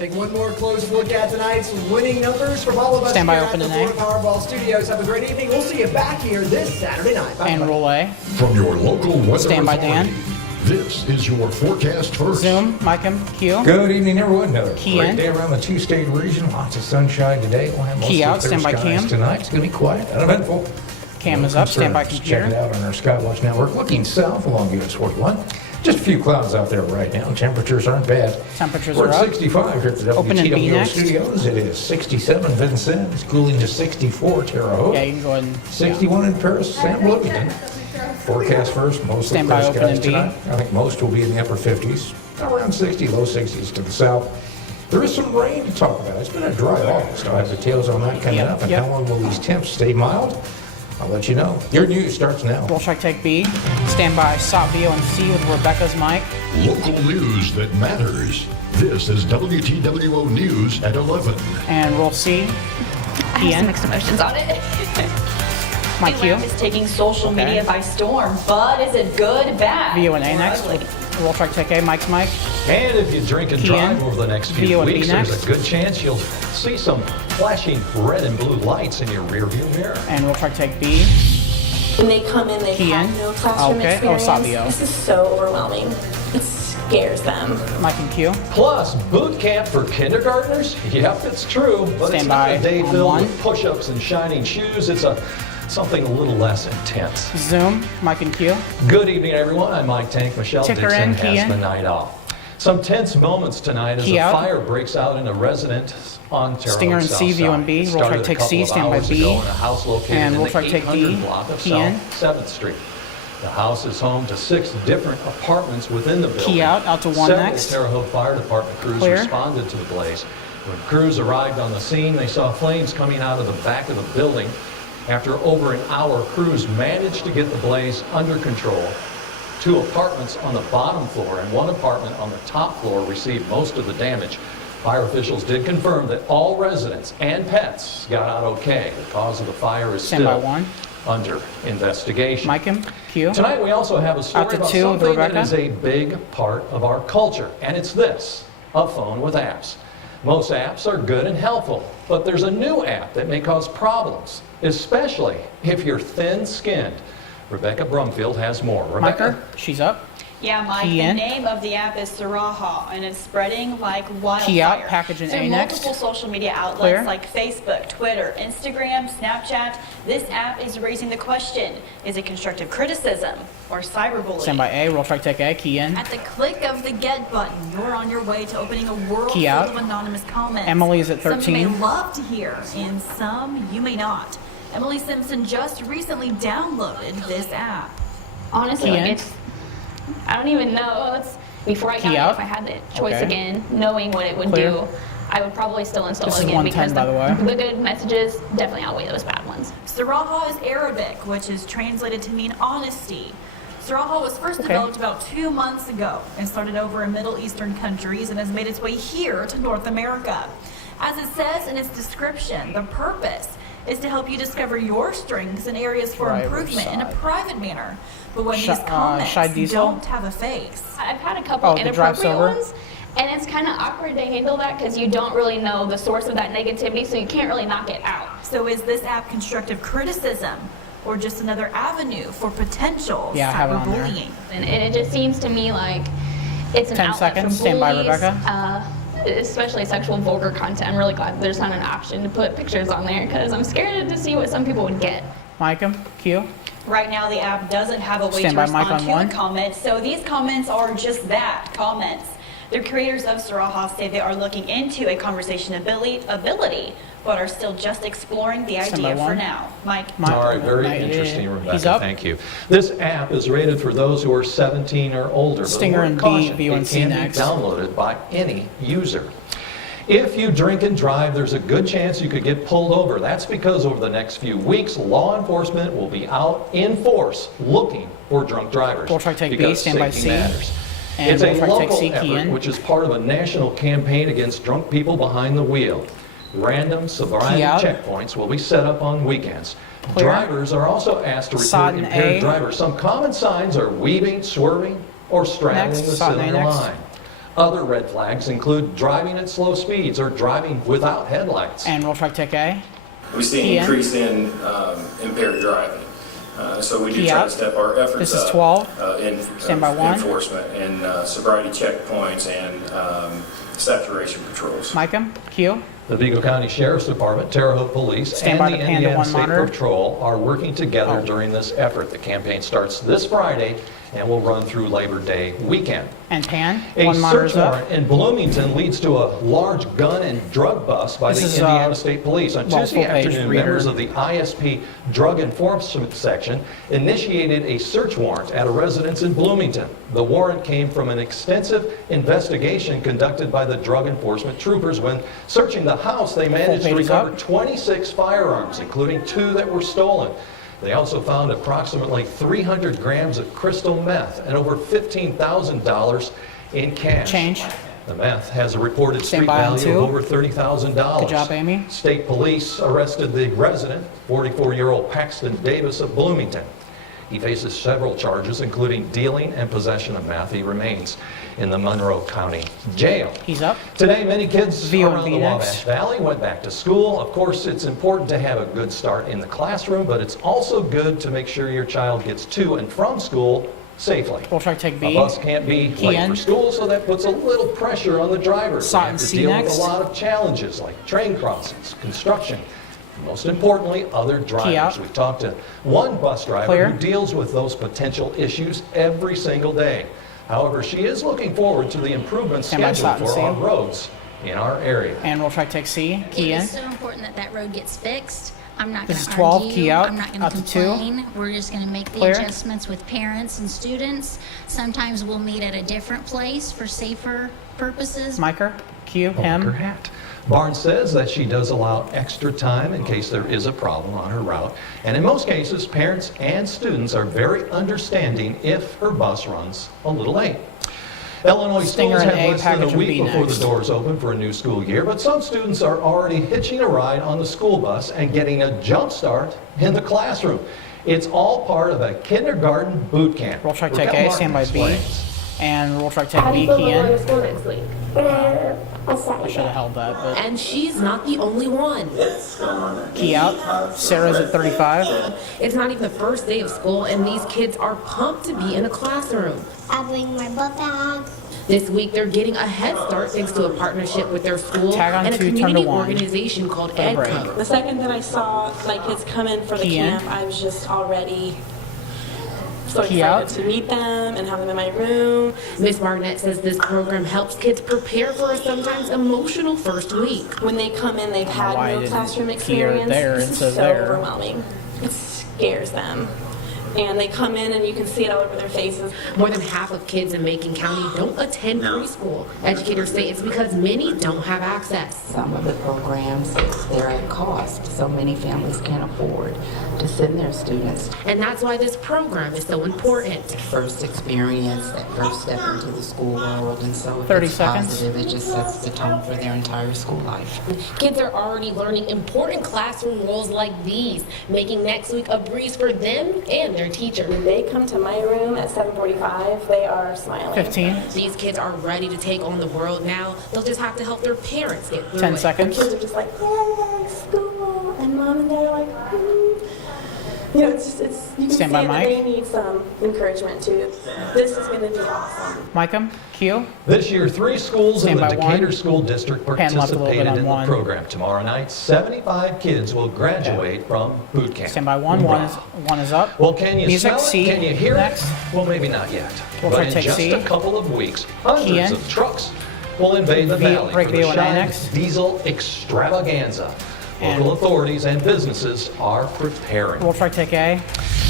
Take one more close look at tonight's winning numbers from all of us Stand by, here open at the an A. Florida Powerball Studios. Have a great evening. We'll see you back here this Saturday night. Bye. And roll A. From your local weather Stand by, authority, Dan. this is your forecast first. Zoom, Micah, Q. Good evening, everyone. Another Key great in. day around the two-state region. Lots of sunshine today. We'll have mostly Key out, clear stand by, skies Cam. tonight. It's going to be quiet, uneventful. Cam No is up, stand by concerns. Check it computer. out on our Skywatch network. Looking south along US 41. Just a few clouds out there right now. Temperatures aren't bad. Temperatures We're are at up. 65 here at the Open in B WTWO next. studios. It is 67 Vincennes, cooling to 64 Terre Haute. Yeah, you can go ahead and 61 in Paris, St. Bloomington. Forecast first, mostly Stand by, clear open skies in B. tonight. I think most will be in the upper 50s, around 60, low 60s to the south. There is some rain to talk about. It's been a dry August. I'll have details on that coming Yep, up. And yep. how long will these temps stay mild? I'll let you know. Your news starts now. Roll strike take B. Stand by, SOT VO and C with Rebecca's mic. Local news that matters. This is WTWO News at 11. And roll C. I have Ian. some mixed emotions on it. My Q. Lamb is taking social Okay. media by storm, but is it good, bad? VO and A or next. ugly? Roll strike take A, Mike's mic. And if you drink and Key drive in. over the next few VO and B weeks, there's next. a good chance you'll see some flashing red and blue lights in your rearview mirror. And roll strike take B. When they come in, they Key have in. no classroom Okay. Oh, experience. Savio. This is so overwhelming. It scares them. Mike and Q. Plus, boot camp for kindergartners? Yep, it's true. But Stand it's not by a day on filled one. with push-ups and shining shoes. It's something a little less intense. Zoom, Mike and Q. Good evening, everyone. I'm Mike Tank. Michelle Ticker Dixon in, key has in. the night off. Some tense moments tonight as Key a out. fire breaks out in a residence on Terre Stinger Haute and South C, view Side. and B. It Roll try started to take a couple C, of stand by hours B. ago in a house located And in we'll the try to take 800 D. block of Key in. South 7th Street. The house is home to 6 different apartments within the building. Key out to one Several next. Terre Haute Fire Department crews Clear. responded to the blaze. When crews arrived on the scene, they saw flames coming out of the back of the building. After over an hour, crews managed to get the blaze under control. 2 apartments on the bottom floor and 1 apartment on the top floor received most of the damage. Fire officials did confirm that all residents and pets got out okay. The cause of the fire is Stand by still one. under investigation. Mike and Q. Tonight we also have a story Out to about 2 with something that Rebecca. is a big part of our culture, and it's this: a phone with apps. Most apps are good and helpful, but there's a new app that may cause problems, especially if you're thin-skinned. Rebecca Brumfield has more. Rebecca? Micah, she's up. Yeah, Mike, Key the in. name of the app is Saraha, and it's spreading like wildfire. Key out, package in Through A next. multiple social media outlets Clear. like Facebook, Twitter, Instagram, Snapchat, this app is raising the question, is it constructive criticism or cyberbullying? Stand by A. Roll strike take A. Key in. At the click of the get button, you're on your way to opening a world Key full out. of anonymous comments. Emily is at Some you 13. may love to hear, and some you may not. Emily Simpson just recently downloaded this app. Honestly, Key like in. I don't even know. It's before I Key got out. it, if I had the choice Okay. again, knowing what it would Clear. do, I would probably still install This it is again 110, because by the way. the good messages definitely outweigh those bad ones. Saraha is Arabic, which is translated to mean honesty. Saraha was first Okay. developed about 2 months ago and started over in Middle Eastern countries and has made its way here to North America. As it says in its description, the purpose is to help you discover your strengths and areas for Driver's improvement in a side. private manner. But when Sh- these comments Shy Diesel? don't have a face. I've had a couple Oh, the drive inappropriate silver? ones, and it's kind of awkward to handle that because you don't really know the source of that negativity, so you can't really knock it out. So is this app constructive criticism or just another avenue for potential Yeah, I have it on there. cyberbullying? And it just seems to me like it's an 10 outlet seconds. for Stand by, bullies, Rebecca. especially sexual vulgar content. I'm really glad there's not an option to put pictures on there because I'm scared to see what some people would get. Micah, Q. Right now, the app doesn't have a way Stand to by, Mike, respond on to one. the comments, so these comments are just that, comments. The creators of Saraha say they are looking into a conversation ability, but are still just exploring the Stand by idea for one. now. Mike? Mike. All right, very Mike, interesting, Rebecca. He's up. Thank you. This app is rated for those who are 17 or older. but Stinger word and B, caution, B and it C can next. be downloaded by any user. If you drink and drive, there's a good chance you could get pulled over. That's because over the next few weeks, law enforcement will be out in force looking for drunk drivers. We'll try to take B, because stand by safety C. matters. And It's a we'll try to take local C, key effort, in. which is part of a national campaign against drunk people behind the wheel. Random sobriety Key out. checkpoints will be set up on weekends. Clear. Drivers are also asked to report Sod and impaired A. drivers. Some common signs are weaving, swerving, or straddling Next, the Sod and A center next. line. Other red flags include driving at slow speeds or driving without headlights. And roll track take A. We see an Key in. increase in impaired driving. So we do Key try out. to step our efforts This is up 12. in Stand by 1. enforcement and sobriety checkpoints and saturation patrols. Micah, Q. The Vigo County Sheriff's Department, Terre Haute Police, Stand and by the the Panda Indiana 1 State monitor. Patrol are working together Oh. during this effort. The campaign starts this Friday and will run through Labor Day weekend. And Pan, A 1 monitor's search up. warrant in Bloomington leads to a large gun and drug bust by This the is, Indiana State Police. On well, Tuesday full-page afternoon, reader. members of the ISP Drug Enforcement Section initiated a search warrant at a residence in Bloomington. The warrant came from an extensive investigation conducted by the drug enforcement troopers. When searching the house, they managed to Full page is recover up. 26 firearms, including 2 that were stolen. They also found approximately 300 grams of crystal meth and over $15,000 in cash. Change. The meth has a reported Stand street by on value 2. of over $30,000. Good job, Amy. State police arrested the resident, 44-year-old Paxton Davis of Bloomington. He faces several charges, including dealing and possession of meth. He remains in the Monroe County Jail. He's up. Today, many kids View around and the Phoenix. Wabash Valley went back to school. Of course, it's important to have a good start in the classroom, but it's also good to make sure your child gets to and from school safely. Roll track take A B. bus can't be Key late in. for school, so that puts a little pressure on the drivers. They Sot have and to C deal next. with a lot of challenges like train crossings, construction, and most importantly, other out. drivers. We've talked to one bus driver Clear. who deals with those potential issues every single day. However, she is looking forward to the improvements Stand by scheduled Sot and for C. our roads in our area. And roll track take C. Key It in. is so important that that road gets fixed. I'm not going This to is 12, argue. key out, I'm not going out to to 2. complain. We're just going to make the Clear. adjustments with parents and students. Sometimes we'll meet at a different place for safer purposes. Micah, Q. Her Him. hat. Barnes says that she does allow extra time in case there is a problem on her route. And in most cases, parents and students are very understanding if her bus runs a little late. Illinois Stinger schools and have A, less than a package and week B before next. the doors open for a new school year, but some students are already hitching a ride on the school bus and getting a jump start in the classroom. It's all part of a kindergarten boot camp. Roll track take Rebecca A. Stand by Martin B. explains. And roll track take B. Key in. school next week? I should have held that, but And she's not the only one. key out. Sarah's at 35. It's not even the first day of school, and these kids are pumped to be in a classroom. I bring my book bag. This week, they're getting a head start thanks to a partnership with their school Tag on and a 2, turn to community 1. organization called For the break. EdCo. The second that I saw my kids come in for the Key in. camp, I was just already so Key excited out. to meet them and have them in my room. Miss Barnett says this program helps kids prepare for a sometimes emotional first week. When they come in, they've why I had no didn't classroom hear it experience. there. This It is says so there. overwhelming. It scares them. And they come in and you can see it all over their faces. More than half of kids in Macon County don't attend preschool. Educators say it's because many don't have access. Some of the programs, they're at cost, so many families can't afford to send their students. And that's why this program is so important. First experience, that first step into the school world, and so if 30 it's seconds. positive, it just sets the tone for their entire school life. Kids are already learning important classroom roles like these, making next week a breeze for them and their teacher. When they come to my room at 7:45, they are smiling. 15. These kids are ready to take on the world now. They'll just have to help their parents get through 10 it. seconds. Kids are just like, yeah, school, and mom and dad are like, You know, it's you can Stand see by, that Mike. they need some encouragement too. This is going to be awesome. Micah, Q. This year, 3 schools in Stand the by Decatur 1. School District Pan left a little bit participated on in the 1. program. Tomorrow night, 75 kids will graduate from boot camp. Stand by 1. One is up. Well, can you Music, smell C. it? Can you hear Next. it? Well, maybe not yet. We'll but try in take just C. a couple of weeks, Key hundreds in. of trucks will invade the V- valley break for the V1A Shine next. Diesel Extravaganza. And- Local authorities and businesses are preparing. Roll track take A.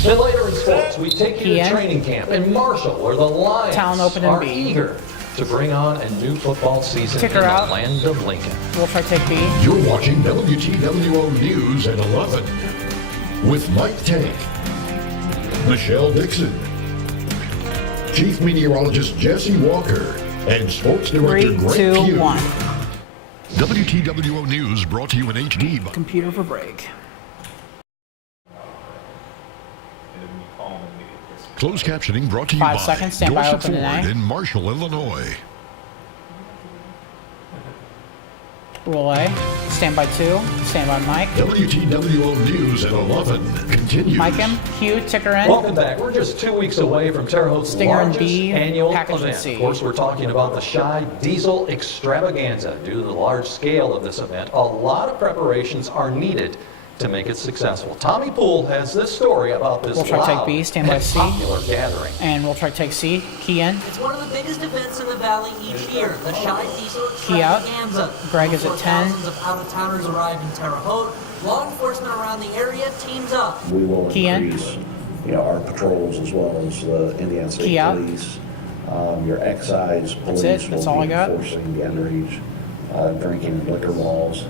Then later in sports, we take you Key to in. training camp in Marshall, where the Lions Talent open and are B. eager to bring on a new football season Ticker in out. the land of Lincoln. Roll track take B. You're watching WTWO News at 11 with Mike Tank, Michelle Dixon, Chief Meteorologist Jesse Walker, and Sports Director 3, Greg 2, Pugh. 1. WTWO News brought to you in HD by Computer for break. Closed captioning brought to you 5 by seconds, stand by, Dorset open and Ford A. in Marshall, Illinois. Rule A. Stand by 2. Stand by Mike. WTWO News at 11 continues. Mike M. Q. Ticker N. Welcome back. We're just 2 weeks away from Terre Haute's Stinger and largest B, annual package and event. C. Of course, we're talking about the Shy Diesel Extravaganza. Due to the large scale of this event, a lot of preparations are needed to make it successful. Tommy Poole has this story about this We'll try to take loud B, stand by and C. popular gathering. And we'll try to take C. Key in. It's one of the biggest events in the Valley each year, the Shy Diesel Key out. Extravaganza. Greg is at 10. Thousands of out-of-towners arrive in Terre Haute. Law enforcement around the area teams up. We will Key in. increase, our patrols as well as the Indiana State Key out. Police. Your excise police That's it. That's all I will be got. enforcing the underage drinking and liquor laws.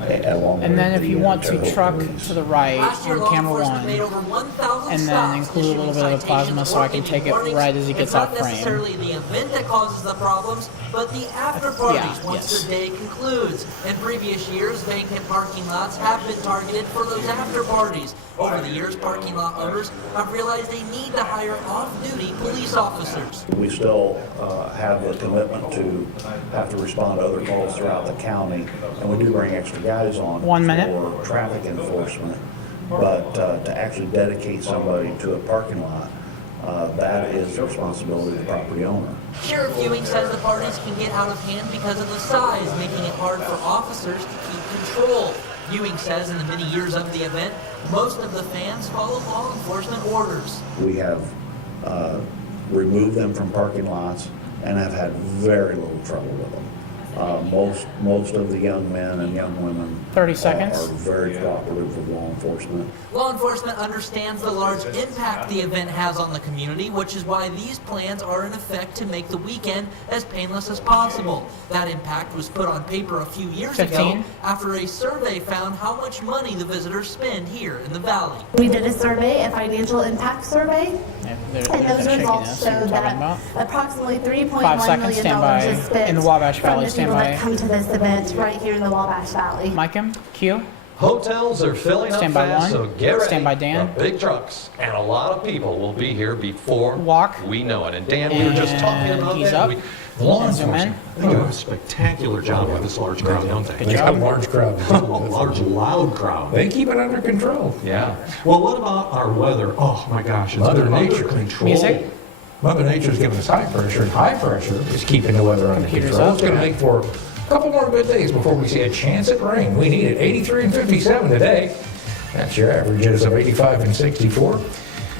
Along And with then if the, you want Terre to Haute truck police. to the right Last year, on law camera enforcement 1, made over 1,000 and then stops, include a little issuing bit of the plasma citations, so I can working take it warnings. right as he gets It's off not frame. necessarily the event that causes the problems, but the after parties once yes. the day concludes. In previous years, vacant parking lots have been targeted for those after parties. Over the years, parking lot owners have realized they need to hire off-duty police officers. We still have the commitment to have to respond to other calls throughout the county, and we do bring extra guys on 1 minute. for traffic enforcement. But to actually dedicate somebody to a parking lot, that is the responsibility of the property owner. Sheriff Ewing says the parties can get out of hand because of the size, making it hard for officers to keep control. Ewing says in the many years of the event, most of the fans follow law enforcement orders. We have removed them from parking lots and have had very little trouble with them. Most of the young men and young women 30 seconds. are very cooperative with law enforcement. Law enforcement understands the large impact the event has on the community, which is why these plans are in effect to make the weekend as painless as possible. That impact was put on paper a few years 15. ago after a survey found how much money the visitors spend here in the Valley. We did a survey, a financial impact survey, and those results show that approximately $3.1 5 seconds, million stand by. is spent In the Wabash from Valley, the stand people by. that come to this event right here in the Wabash Valley. Mike M. Q. Hotels are filling Stand up by fast, 1. so get ready. Stand by Dan. The big trucks and a lot of people will be here before Walk. we know it. And Dan, we were just talking about he's that. up. The law And zoom in. enforcement, they do a spectacular job with this large crowd, don't they? Good job. A large crowd. to deal with. A large, loud crowd. They keep it under control. Yeah. Well, what about our weather? Oh my gosh, it's Mother been under Nature. control. Music. Mother Nature's giving us high pressure, and high pressure is keeping the weather under Computers control. up. It's going to make for a couple more good days before we see a chance at rain. We need it. 83 and 57 today. That's your averages of 85 and 64.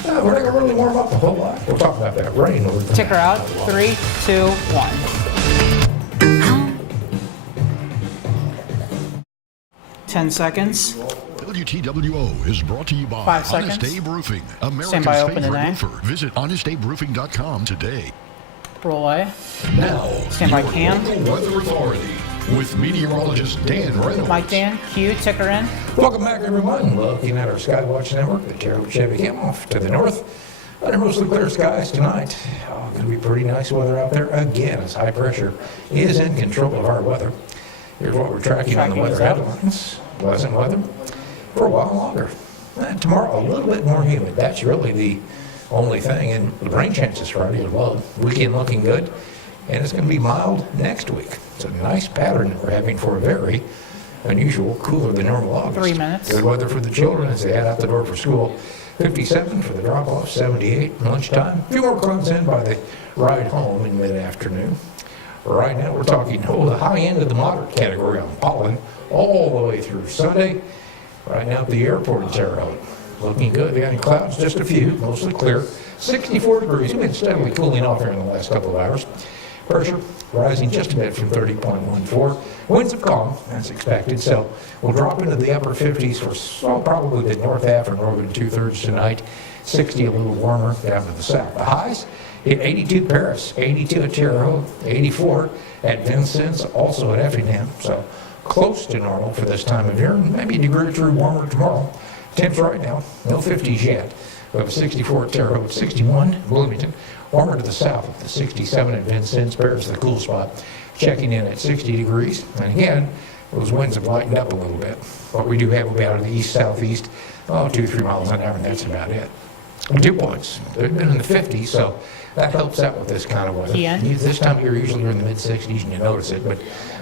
We're not going to really warm up a whole lot. We'll talk about that rain over the Ticker out. 3, 2, 1. 10 seconds. WTWO is brought to you by 5 seconds. Honest Abe Roofing, America's Stand by open favorite today. roofer. Visit honestaberoofing.com today. Roll A. Now, Stand by your Cam. local weather authority with meteorologist Dan Reynolds. Mike Dan. Q. Ticker in. Welcome back, everyone. Looking at our Skywatch network, the Terre Haute Chevy Cam off to the north. Under mostly clear skies tonight. Going to be pretty nice weather out there again as high pressure is in control of our weather. Here's what we're tracking on the Tracking weather is up. headlines. Pleasant weather for a while longer. And tomorrow, a little bit more humid. That's really the only thing. And the rain chances Friday are low. Weekend looking good. And it's going to be mild next week. It's a nice pattern that we're having for a very unusual, cooler than normal August. 3 minutes. Good weather for the children as they head out the door for school. 57 for the drop-off, 78 lunchtime. A few more clouds in by the ride home in mid-afternoon. Right now we're talking the high end of the moderate category on pollen all the way through Sunday. Right now at the airport in Terre Haute. Looking good. We got any clouds? Just a few, mostly clear. 64 degrees. We've been steadily cooling off here in the last couple of hours. Pressure rising just a bit from 30.14. Winds have calmed, as expected, so we'll drop into the upper 50s for probably the north half or northern 2/3 tonight. 60 a little warmer down to the south. The highs hit 82 Paris, 82 at Terre Haute, 84 at Vincennes, also at Effingham. So close to normal for this time of year, and maybe a degree or two warmer tomorrow. Temps right now, no 50s yet. We have 64 at Terre Haute, 61 in Bloomington. Warmer to the south at the 67 at Vincennes. Paris, the cool spot, checking in at 60 degrees. And again, those winds have lightened up a little bit. What we do have will be out of the east-southeast, 2-3 miles an hour, and that's about it. Dew points, they've been in the 50s, so That helps out with this kind of weather. Yeah. This time of year, usually you're in the mid-60s and you notice it, but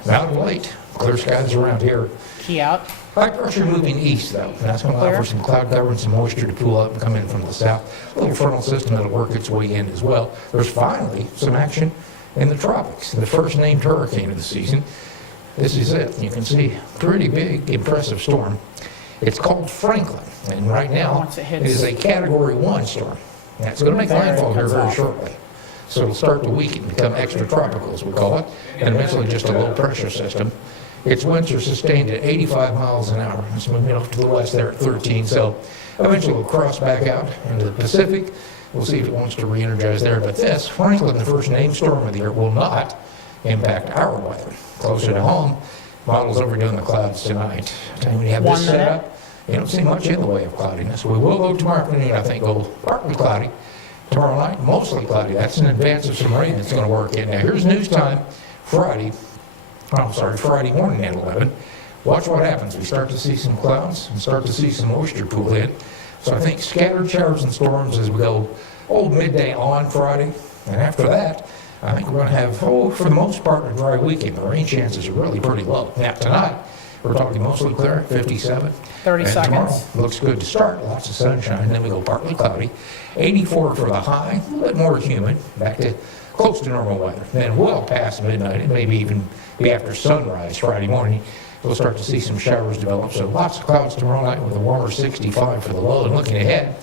now of late, clear skies around here. Key out. High pressure moving east, though. And that's going to allow for some cloud cover and some moisture to pool up and come in from the south. A little frontal system that'll work its way in as well. There's finally some action in the tropics. The first named hurricane of the season. This is it. You can see pretty big, impressive storm. It's called Franklin, and right now it is a Category 1 storm. Now, it's going to make landfall here very shortly. So it'll start to weaken, become extratropical, as we call it, and eventually just a low pressure system. Its winds are sustained at 85 miles an hour. It's moving off to the west there at 13, so eventually we'll cross back out into the Pacific. We'll see if it wants to re-energize there. But this, Franklin, the first named storm of the year, will not impact our weather. Closer to home, models overdoing the clouds tonight. When you have this set up, you don't see much in the way of cloudiness. We will go tomorrow afternoon, I think, go partly cloudy. Tomorrow night, mostly cloudy. That's in advance of some rain that's going to work in. Now, here's news time Friday morning at 11. Watch what happens. We start to see some clouds and start to see some moisture pool in. So I think scattered showers and storms as we go midday on Friday. And after that, I think we're going to have, for the most part, a dry weekend. The rain chances are really pretty low. Now, tonight, we're talking mostly clear, 57. 30 and seconds. Tomorrow looks good to start. Lots of sunshine. And then we go partly cloudy. 84 for the high, a little bit more humid, back to close to normal weather. Then well past midnight, and maybe even be after sunrise Friday morning, we'll start to see some showers develop. So lots of clouds tomorrow night with a warmer 65 for the low. And looking ahead,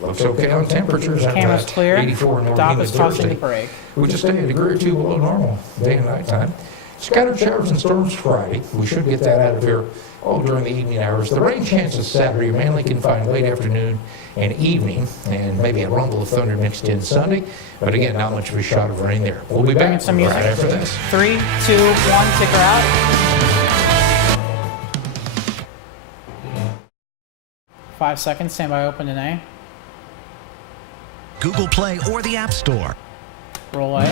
looks okay on temperatures. Camera's clear. 84 and more Doc humid is tossing the Thursday. break. We just stay a degree or two below normal day and night time. Scattered showers and storms Friday. We should get that out of here during the evening hours. The rain chances Saturday are mainly confined late afternoon and evening, and maybe a rumble of thunder mixed in Sunday. But again, not much of a shot of rain there. We'll be back Some right music. after this. 3, 2, 1, ticker out. 5 seconds, standby open today. Google Play or the App Store. Roll away.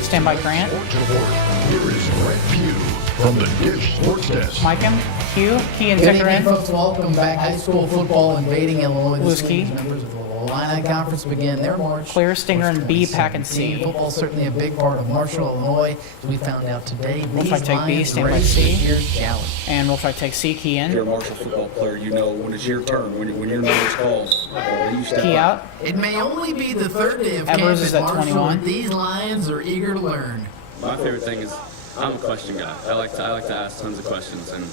Standby Grant. Here is Grant Pugh from the Dish Sports Desk. Mike him. Q. Key and Good ticker evening, in. folks. Welcome back. High school football invading Illinois. Blues This key. week, members of the Illini Conference begin their march. Clear, Stinger, and B, Pack, and C. Football certainly a big part of Marshall, Illinois. As we found out today, We'll try to these take B, Lions stand by ready for C. this year's challenge. And we'll try to take C, key If you're a in. Marshall football player, you know when it's your turn, when your number's called, you step Key up. out. It may only be the third day of Evers camp is at at Marshall, 21. but these Lions are eager to learn. My favorite thing is I'm a question guy. I like to ask tons of questions, and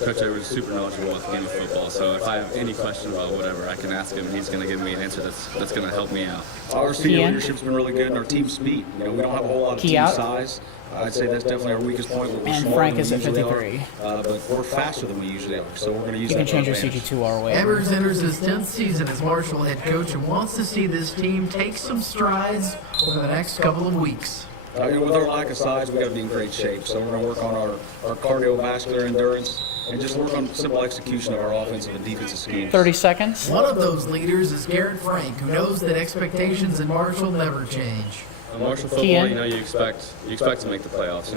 Coach Evers is super knowledgeable about the game of football. So if I have any question about whatever, I can ask him, and he's going to give me an answer that's going to help me out. Our Key senior in. leadership's been really good, and our team speed. We don't have a whole lot of Key team out. size. I'd say that's definitely our weakest point. We're And smaller Frank than is we at usually 53. are, but we're faster than we usually are. So we're going to use You that can change to your our advantage. CG2 our way. Evers enters his 10th season as Marshall head coach and wants to see this team take some strides over the next couple of weeks. With our lack of size, we got to be in great shape. So we're going to work on our cardiovascular endurance and just work on simple execution of our offensive and defensive schemes. 30 seconds. One of those leaders is Garrett Frank, who knows that expectations in Marshall never change. In Marshall football, Key in. you expect to make the playoffs.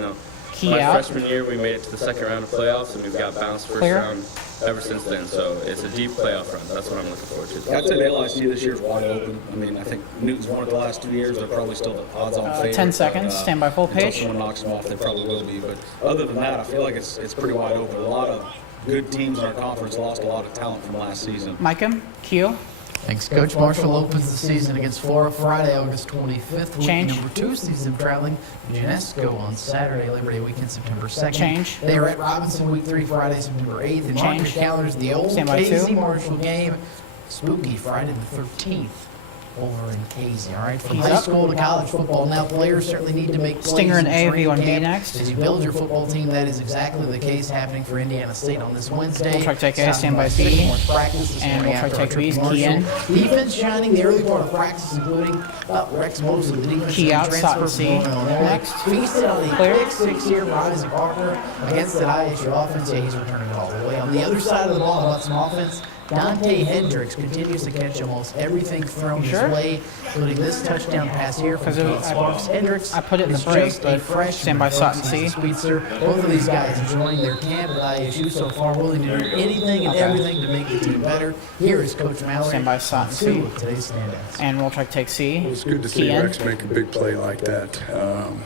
Key My out. freshman year, we made it to the second round of playoffs, and we've got bounced first Clear. round ever since then. So it's a deep playoff run. That's what I'm looking forward to. I'd say the LIC this year is wide open. I think Newton's won it the last 2 years. They're probably still the odds-on favorite. 10 seconds. Stand by full until page. someone knocks them off, they probably will be. But other than that, I feel like it's pretty wide open. A lot of good teams in our conference lost a lot of talent from last season. Mike him. Q. Thanks, Coach. Marshall opens the season against Florida Friday, August 25th. Week Change. number 2 sees them traveling to Genesco on Saturday, Labor Day weekend, September 2nd. Change. They are at Robinson Week 3, Friday, September 8th. And mark your Change. calendars, the old Stand by Casey two. Marshall game, spooky Friday the 13th. Over in Casey, all right? From Keys high up. school to college football, now players certainly need to make plays Stinger and in A, training V1B camp. next. As you build your football team, that is exactly the case happening for Indiana State on this Wednesday. We'll try to take A, South stand by North B. Sycamore practice this And morning we'll try to after our take trip B's, to key in. Marshall. Defense shining the early part of practice, including Rex Mosley, the defense Key out, stop transfer and from C. Illinois. Next. Feasted on a Clear. pick 6 here for Isaac Parker against that ISU offense. Yeah, he's returning it all the way. On the other side of the ball, about some offense. Dante Hendricks continues to catch almost everything thrown his Sure. way, including this touchdown pass here from Kate Sparks. Hendricks I put it in the is break, just a but freshman. stand by Sutton C. Speedster. Both of these guys enjoying their camp at ISU so far, willing to do anything and everything to make the team better. Here is Coach Mallory. Stand by Sutton Two C. of today's standouts. And Roll Track take C. It's good to see Key in. Rex make a big play like that.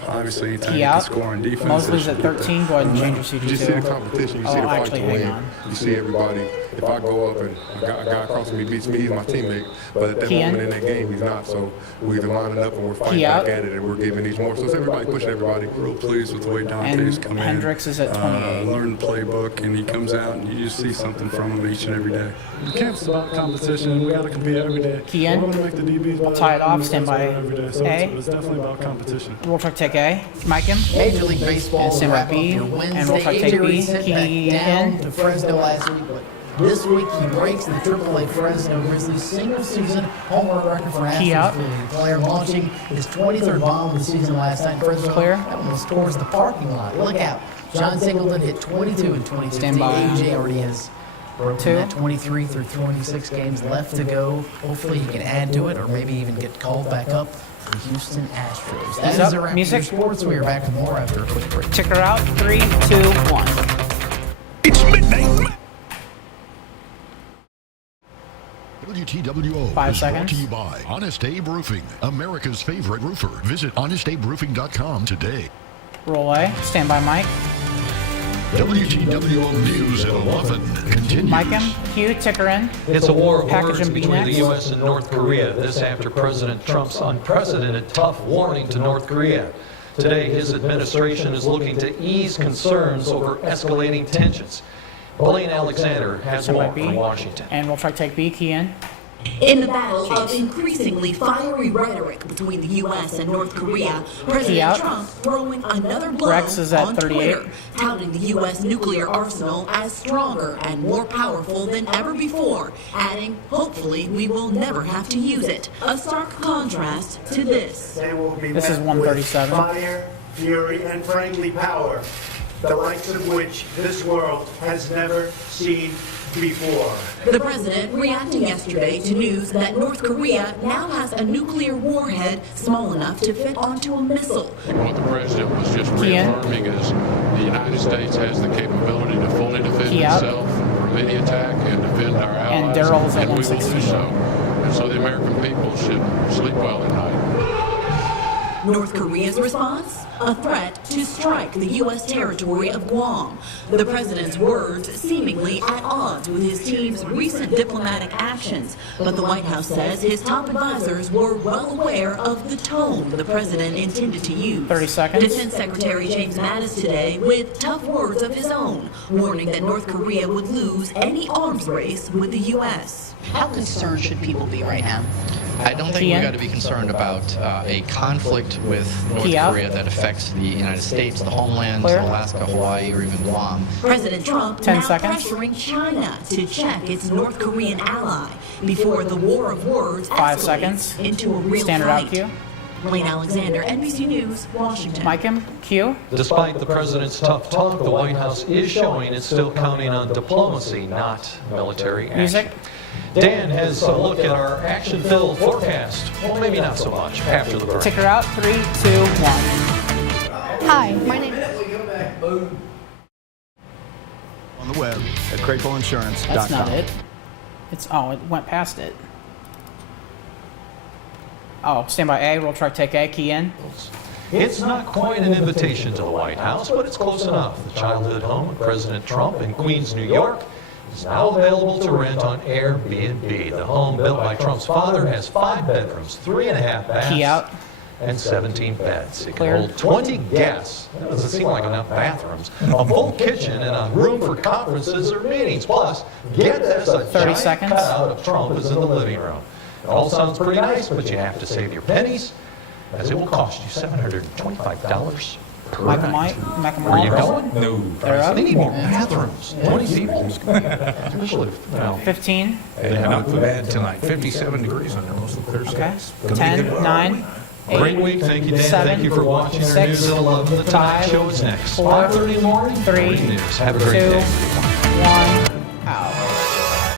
Obviously, anytime Key you can out. score on defense. Mosley's at 13. Go ahead and change your CG2. You see the competition. You see the fight actually, to hang win. on. You see everybody. If I go up and a guy across from me beats me, he's my teammate. But at that Key in. moment in that game, he's not. So we're either lining up and we're fighting Key back out. at it, and we're giving each more. So it's everybody pushing everybody. Real pleased with the way Dante's And come in. Hendricks is at 28. Learn the playbook, and he comes out, and you just see something from him each and every day. The camp's about competition. We got to compete every day. Key in. We want to make the DBs We'll tie it off. Stand by every day. So A. it's definitely about competition. Roll Track take A. Mike him. Major League Baseball And stand by wrap up B. your And Roll Wednesday. Track take AJ B. Reed sent Key back down in. to Fresno last week, but this week he breaks the AAA Fresno Grizzlies single season home run record for Key Astros out. affiliate player, launching his 23rd bomb of the season last night. Fresno Clear. that one was towards the parking lot. Look out. John Singleton hit 22 in 2016. Stand by. AJ already has broken Two. that 23 through 26 games left to go. Hopefully he can add to it or maybe even get called back up for the Houston Astros. That He's is up. a wrap for Music. sports. We are back with more after a quick break. Ticker out. 3, 2, 1. It's midnight. WTWO 5 is brought seconds. to you by Honest Abe Roofing, America's favorite roofer. Visit honestaberoofing.com today. Roll A. Stand by Mike. WTWO News at 11 continues. Mike him. Q. Ticker in. It's a war of Package words and B between next. the U.S. and North Korea. This after President Trump's unprecedented tough warning to North Korea. Today, his administration is looking to ease concerns over escalating tensions. Blaine Alexander has Stand by more B. from Washington. And Roll Track take B. Key in. In the battle of increasingly fiery rhetoric between the U.S. and North Korea, Key President out. Trump throwing another blow Rex is at on 38. Twitter, touting the U.S. nuclear arsenal as stronger and more powerful than ever before, adding, hopefully we will never have to use it. A stark contrast to this. They will be This is met 137. with fire, fury, and frankly power, the likes of which this world has never seen before. The president reacting yesterday to news that North Korea now has a nuclear warhead small enough to fit onto a missile. What the president was just reaffirming is the United States has the capability to fully defend Key out. itself from any attack and defend our And allies. Darrell's at and we will do 116. so. And so the American people should sleep well at night. North Korea's response? A threat to strike the U.S. territory of Guam. The president's words seemingly at odds with his team's recent diplomatic actions, but the White House says his top advisors were well aware of the tone the president intended to use. 30 seconds. Defense Secretary James Mattis today with tough words of his own, warning that North Korea would lose any arms race with the U.S. How concerned should people be right now? I don't think we've got to be concerned about a conflict with North Korea that affects the United States, the homeland, Alaska, Hawaii, or even Guam. President Trump 10 now seconds. pressuring China to check its North Korean ally before the war of words 5 escalates seconds. into a real Standard fight. out Q. Blaine Alexander, NBC News, Washington. Mike him. Q. Despite the president's tough talk, the White House is showing it's still counting on diplomacy, not military action. Music. Dan has a look at our action-filled forecast. Well, maybe not so much after the break. Ticker out. 3, 2, 1. Hi, my name On the web at CrayPoleInsurance.com. That's not it. It's it went past it. Oh, stand by A. Roll Track take A. Key in. It's not quite an invitation to the White House, but it's close enough. The childhood home of President Trump in Queens, New York, is now available to rent on Airbnb. The home built by Trump's father has 5 bedrooms, 3.5 baths, Key out. and 17 beds. It can Clear. hold 20 guests. That doesn't seem like enough bathrooms. A full kitchen and a room for conferences or meetings. Plus, get this, a 30 giant seconds. cutout of Trump is in the living room. It all sounds pretty nice, but you have to save your pennies, as it will cost you $725 per Michael night. Michael Where you Malone. going? No. They're up. They need more bathrooms. 20 people. Especially, 15. They not too bad tonight. 57 degrees under most of the clear Okay. skies. 10, 9, 8, Great week. Thank you, Dan. 7, Thank you for watching our 6, News at 11. The Tonight 5, Show is next. 4, 5:30 in the morning. 3, Great news. Have a great 2, day. 1, out.